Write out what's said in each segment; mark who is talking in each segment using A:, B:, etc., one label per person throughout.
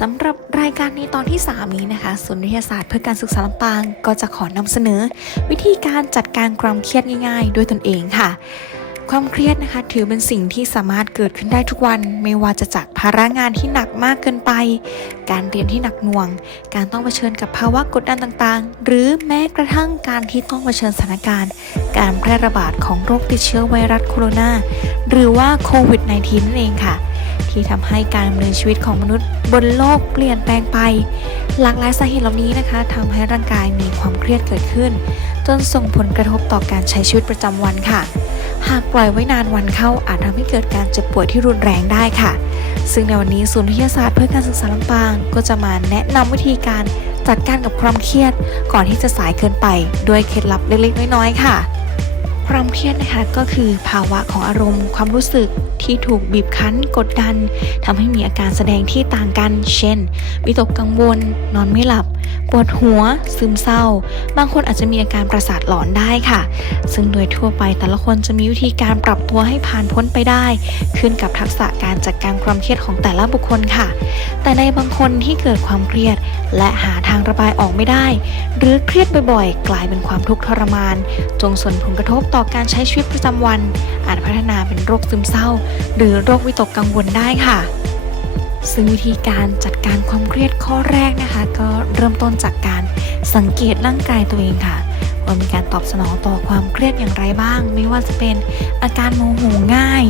A: สำหรับรายการในตอนที่ 3 นี้นะคะศูนย์วิทยาศาสตร์เพื่อการศึกษาลำปางก็จะขอนำเสนอ วิธีการจัดการความเครียดง่าย ๆ ด้วยตนเองค่ะ ความเครียดนะคะ ถือเป็นสิ่งที่สามารถเกิดขึ้นได้ทุกวัน ไม่ว่าจะจากภาระงานที่หนักมากเกินไป การเรียนที่หนักหน่วง การต้องเผชิญกับภาวะกดดันต่างๆ หรือแม้กระทั่งการที่ต้องเผชิญสถานการณ์ การแพร่ระบาดของโรคติดเชื้อไวรัสโคโรนาหรือว่าโควิด -19 นั่นเองค่ะ ที่ทำให้การดำเนินชีวิตของมนุษย์บนโลกเปลี่ยนแปลงไป หลากหลายสาเหตุเหล่านี้นะคะทำให้ร่างกายมีความเครียดเกิดขึ้น จนส่งผลกระทบต่อการใช้ชีวิตประจำวันค่ะ หากปล่อยไว้นานวันเข้าอาจทำให้เกิดการเจ็บป่วยที่รุนแรงได้ค่ะ ซึ่งในวันนี้ศูนย์วิทยาศาสตร์เพื่อการศึกษาลำปาง ก็จะมาแนะนำวิธีการจัดการกับความเครียด ก่อนที่จะสายเกินไป ด้วยเคล็ดลับเล็กๆน้อยๆค่ะ ความเครียดนะคะก็คือภาวะของอารมณ์ ความรู้สึกที่ถูกบีบคั้นกดดันทำให้มีอาการแสดงที่ต่างกัน เช่น วิตกกังวล นอนไม่หลับ ปวดหัว ซึมเศร้า บางคนอาจจะมีอาการประสาทหลอนได้ค่ะ ซึ่งโดยทั่วไปแต่ละคนจะมีวิธีการปรับตัวให้ผ่านพ้นไปได้ ขึ้นกับทักษะการจัดการความเครียดของแต่ละบุคคลค่ะ แต่ในบางคนที่เกิดความเครียด และหาทางระบายออกไม่ได้ หรือเครียดบ่อยๆ กลายเป็นความทุกข์ทรมาน จงส่งผลกระทบต่อการใช้ชีวิตประจำวัน อาจพัฒนาเป็นโรคซึมเศร้า หรือโรควิตกกังวลได้ค่ะซึ่งวิธีการจัดการความ เครียดข้อแรกนะคะ ก็เริ่มต้นจากการสังเกตร่างกายตัวเองค่ะว่ามีการตอบสนองต่อความเครียดอย่างไรบ้าง ไม่ว่าจะเป็นอาการโมโหง่าย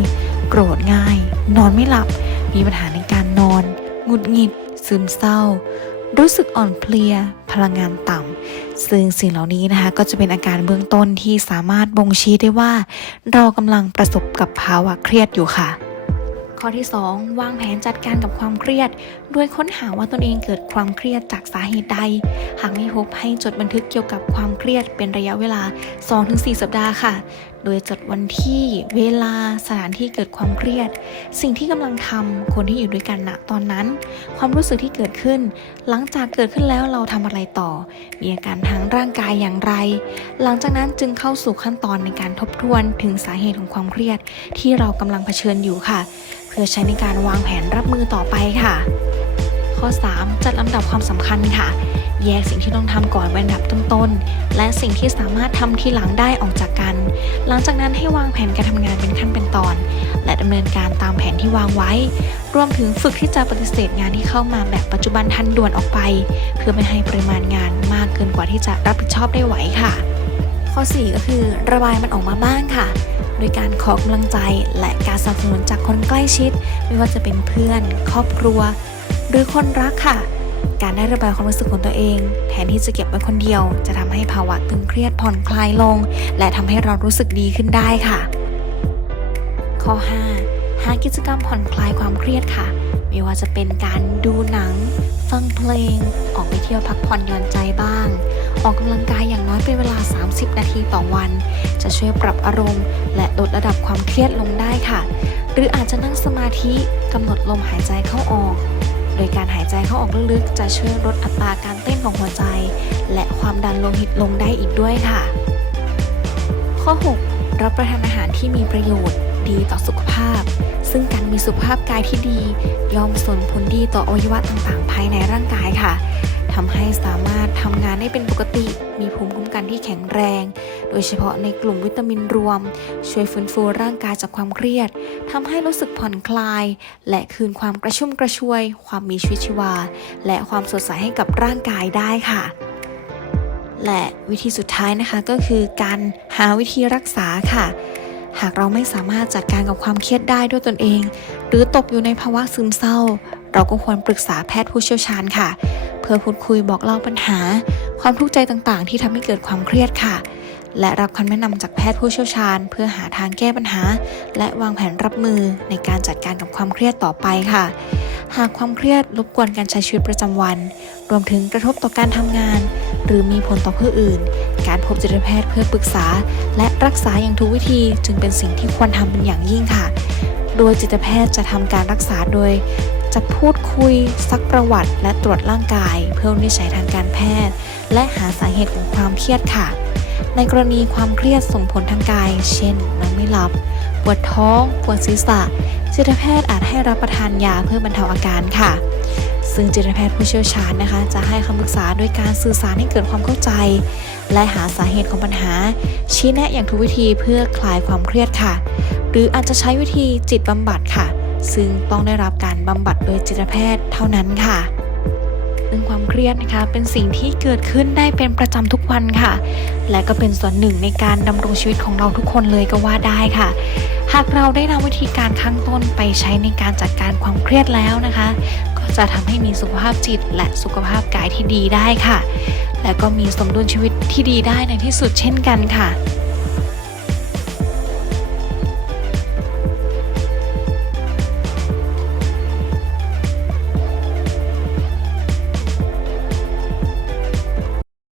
A: โกรธง่าย นอนไม่หลับ มีปัญหาในการนอนหงุดหงิด ซึมเศร้า รู้สึกอ่อนเพลีย พลังงานต่ำซึ่งสิ่งเหล่านี้นะคะ ก็จะเป็นอาการเบื้องต้นที่สามารถบ่งชี้ได้ว่า เรากำลังประสบกับภาวะเครียดอยู่ค่ะ ข้อที่ 2 วางแผนจัดการกับความเครียด โดยค้นหาว่าตนเองเกิดความเครียดจากสาเหตุใด หากไม่พบให้จดบันทึกเกี่ยวกับความเครียดเป็นระยะเวลา 2-4 สัปดาห์ค่ะ โดยจดวันที่ เวลา สถานที่เกิดความเครียด สิ่งที่กำลังทำคนที่อยู่ด้วยกันณตอนนั้น ความรู้สึกที่เกิดขึ้น หลังจากเกิดขึ้นแล้วเราทำอะไรต่อ มีอาการทางร่างกายอย่างไร หลังจากนั้นจึงเข้าสู่ขั้นตอนในการทบทวนถึงสาเหตุของความเครียด ที่เรากำลังเผชิญอยู่ค่ะ พื่อใช้ในการวางแผนรับมือต่อไปค่ะ ข้อ 3 จัดลำดับความสำคัญค่ะ แยกสิ่งที่ต้องทำก่อนไว้อันดับต้นๆ และสิ่งที่สามารถทำทีหลังได้ออกจากกัน หลังจากนั้นให้วางแผนการทำงานเป็นขั้นเป็นตอน และดำเนินการตามแผนที่วางไว้ รวมถึงฝึกที่จะปฏิเสธงานที่เข้ามาแบบปัจจุบันทันด่วนออกไป เพื่อไม่ให้ปริมาณงานมากเกินกว่าที่จะรับผิดชอบได้ไหวค่ะ ข้อ 4 ก็คือระบายมันออกมาบ้างค่ะ โดยการขอกำลังใจและการสนับสนุนจากคนใกล้ชิด ไม่ว่าจะเป็นเพื่อน ครอบครัว หรือคนรักค่ะ การได้ระบายความรู้สึกของตัวเอง แทนที่จะเก็บไว้คนเดียว จะทำให้ภาวะตึงเครียดผ่อนคลายลง และทำให้เรารู้สึกดีขึ้นได้ค่ะ ข้อ 5 หากิจกรรมผ่อนคลายความเครียดค่ะ ไม่ว่าจะเป็นการดูหนัง ฟังเพลง ออกไปเที่ยวพักผ่อนหย่อนใจบ้าง ออกกำลังกายอย่างน้อยเป็นเวลา 30 นาทีต่อวัน จะช่วยปรับอารมณ์ และลดระดับความเครียดลงได้ค่ะ หรืออาจจะนั่งสมาธิกำหนดลมหายใจเข้าออก โดยการหายใจเข้าออกลึกๆ จะช่วยลดอัตราการเต้นของหัวใจ และความดันโลหิตลงได้อีกด้วยค่ะ ข้อ 6 รับประทานอาหารที่มีประโยชน์ดีต่อสุขภาพ ซึ่งการมีสุขภาพกายที่ดี ย่อมส่งผลดีต่ออวัยวะต่างๆ ภายในร่างกายค่ะทำให้สามารถทำงานได้เป็นปกติ มีภูมิคุ้มกันที่แข็งแรง โดยเฉพาะในกลุ่มวิตามินรวม ช่วยฟื้นฟูร่างกายจากความเครียดทำให้รู้สึกผ่อนคลาย และคืนความกระชุ่มกระชวย ความมีชีวิตชีวา และความสดใสให้กับร่างกายได้ค่ะและวิธีสุดท้ายนะคะก็คือการหาวิธีรักษาค่ะ หากเราไม่สามารถจัดการกับความเครียดได้ด้วยตนเอง หรือตกอยู่ในภาวะซึมเศร้า เราก็ควรปรึกษาแพทย์ผู้เชี่ยวชาญค่ะ เพื่อพูดคุยบอกเล่าปัญหา ความทุกข์ใจต่างๆ ที่ทำให้เกิดความเครียดค่ะ และรับคำแนะนำจากแพทย์ผู้เชี่ยวชาญ เพื่อหาทางแก้ปัญหา และวางแผนรับมือในการจัดการกับความเครียดต่อไปค่ะ หากความเครียดรบกวนการใช้ชีวิตประจำวัน รวมถึงกระทบต่อการทำงาน หรือมีผลต่อผู้อื่น การพบจิตแพทย์เพื่อปรึกษา และรักษาอย่างถูกวิธีจึงเป็นสิ่งที่ควรทำเป็นอย่างยิ่งค่ะ โดยจิตแพทย์จะทำการรักษาโดย จะพูดคุย ซักประวัติ และตรวจร่างกาย เพื่อวินิจฉัยทางการแพทย์ และหาสาเหตุของความเครียดค่ะ ในกรณีความเครียดส่งผลทางกาย เช่นนอนไม่หลับปวดท้อง ปวดศีรษะ จิตแพทย์อาจให้รับประทานยาเพื่อบรรเทาอาการค่ะ ซึ่งจิตแพทย์ผู้เชี่ยวชาญนะคะ จะให้คำปรึกษาด้วยการสื่อสารให้เกิดความเข้าใจ และหาสาเหตุของปัญหา ชี้แนะอย่างถูกวิธีเพื่อคลายความเครียดค่ะ หรืออาจจะใช้วิธีจิตบำบัดค่ะ ซึ่งต้องได้รับการบำบัดโดยจิตแพทย์เท่านั้นค่ะึงความเครียดนะคะ เป็นสิ่งที่เกิดขึ้นได้เป็นประจำทุกวันค่ะ และก็เป็นส่วนหนึ่งในการดำรงชีวิตของเราทุกคนเลยก็ว่าได้ค่ะ หากเราได้นำวิธีการข้างต้นไปใช้ในการจัดการความเครียดแล้วนะคะ ก็จะทำให้มีสุขภาพจิตและสุขภาพกายที่ดีได้ค่ะ และก็มีสมดุลชีวิตที่ดีได้ในที่สุดเช่นกันค่ะ